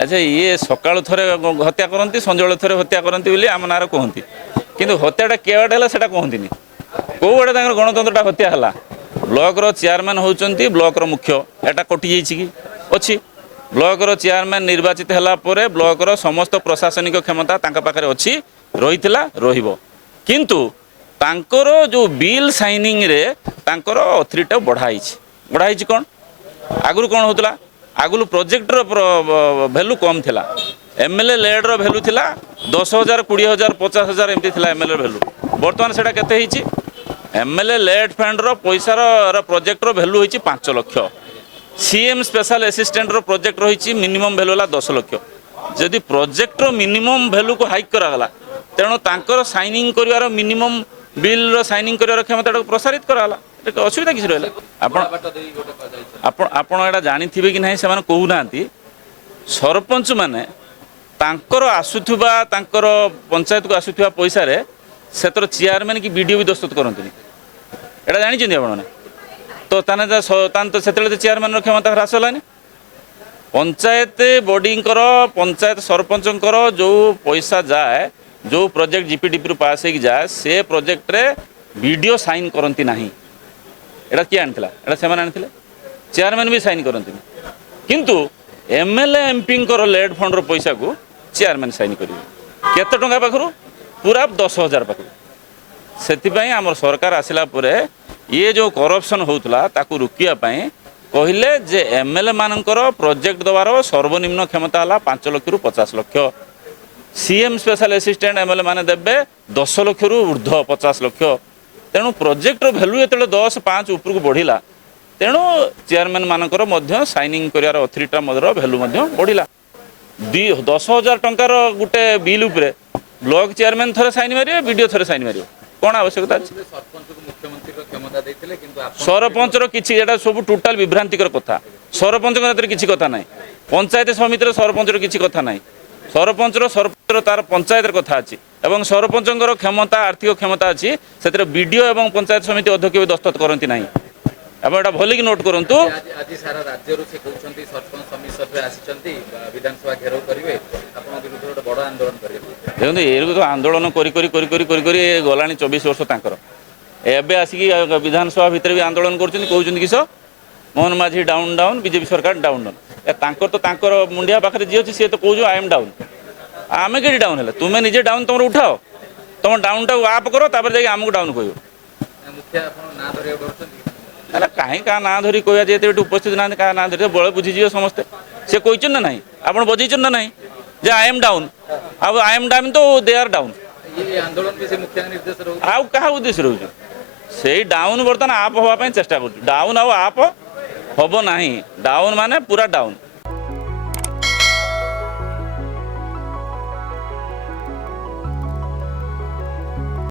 अच्छा ये सकाळु थरे हत्या करती संजोल थरे हत्या करती बोली आम नार कहती किंतु हत्याटा केवाटे है सेटा कहती कौटे गणतंत्रटा हत्या है ब्लॉक रो चेयरमैन होउचंती ब्लॉक रो मुख्य एटा कटि जाइछि कि अछि ब्लॉक रो चेयरमैन निर्वाचित हला परे ब्लॉक रो समस्त प्रशासनिक क्षमता तांका पाखरे अछि रहितला रहिबो किंतु तांकर जो बिल साइनिंग रे तांकर अथॉरिटी बढ़ाई कौन आगु कौन होतला आगु प्रोजेक्ट भैल्यू कम थिला एमएलए लेड रो भैल्यू थिला 10,000 20,000 50,000 एमती थिला एमएलए भैल्यू बर्तमान सेटा केते हिची एमएलए लेड फंड रो पैसा रो प्रोजेक्ट रो भैल्यू होईची 5 लाख सीएम स्पेशल असिस्टेंट रो प्रोजेक्ट रही मिनिमम भैल्यू ला 10 लाख जदि प्रोजेक्ट रो मिनिमम भैल्यू को हाइक करागला तेणु तांकर साइनिंग करिवार मिनिमम बिल रो साइनिंग करिवार क्षमता प्रसारित करागला असुविधा किसी रहा आपण एटा जानिथिबे कि नहीं से माने कहूना सरपंच माने तांकर आसुथुबा तांकर पंचायत को आसुथुबा पैसा रे सेतर चेयरमैन की वीडियो भी दस्तखत करंतनी एटा जानि छिंदी आपण तो ताने तो सेतले चेयरमैन रो क्षमता ह्रास हलानी पंचायत बॉडींकर पंचायत सरपंचंकर जो पैसा जाए जो प्रोजेक्ट जीपीडीपी पास हो जाए से प्रोजेक्ट रे वीडियो साइन करंती नाही एटा किए आनी एटा से आनी चेयरमैन भी साइन करती किंतु एमएलए एमपी लेड फंड रो पैसा को चेयरमैन साइन करेंगे केते टंका पाखरु पूरा 10,000 पाखरु से आम सरकार आसला परे ये जो करप्शन होता ताकू रुकिया कहले जे एमएलए मानकर प्रोजेक्ट दबार सर्वनिम्न क्षमता है 5 लाख रु 50 lakh CM special assistant MLA माने देबे 10 लाख रु ऊर्ध्व 50 लाख तेणु प्रोजेक्ट भैल्यू जो 10-5 ऊपर को बढ़ला तेणु चेयरमैन मानकर साइनिंग करार अथॉरिटी भैल्यू बढ़ला 10,000 टंकार गोटे बिल उपरे ब्लॉक चेयरमैन थरे साइन मारे वीडियो थरे साइन मारे कौन आवश्यकता अच्छी सरपंच किसी सब टोटाल विभ्रांतिकर कथा सरपंच किसी कथा ना पंचायत समिति सरपंच किसी कथा ना सरपंच तार पंचायत कथा अच्छी एवं सरपंचर क्षमता आर्थिक क्षमता अच्छी से बीडीओ एवं पंचायत समिति अध्यक्ष भी दस्तखत करती ना एटा भल कि नोट करूँ देखो ये तो आंदोलन गला 24 वर्ष तक एवं आसिक विधानसभा भितर भी आंदोलन कर किस मोहन माझी डाउन डाउन बीजेपी सरकार डाउन डाउन तो मुंडिया पाखे जी अच्छी सी तो कौन आई एम डाउन आमे के डाउन है तुम्हें निजे डाउन तुम उठाओ तुम डाउन टाक आप करो तापर आमको डाउन कह कहीं क्या ना धरी कह जे उपस्थित ना क्या ना धरी बड़े बुझीजे समस्ते सी कहन ना ना आप बजेचन ना ना जे आई एम डाउन अब आई एम डाउन तो दे आर डाउन आउ क्या उद्देश्य रोचे से डाउन बर्तमान आप हाँपाई चेष्टा कर डाउन आप हम ना डाउन माने पूरा डाउन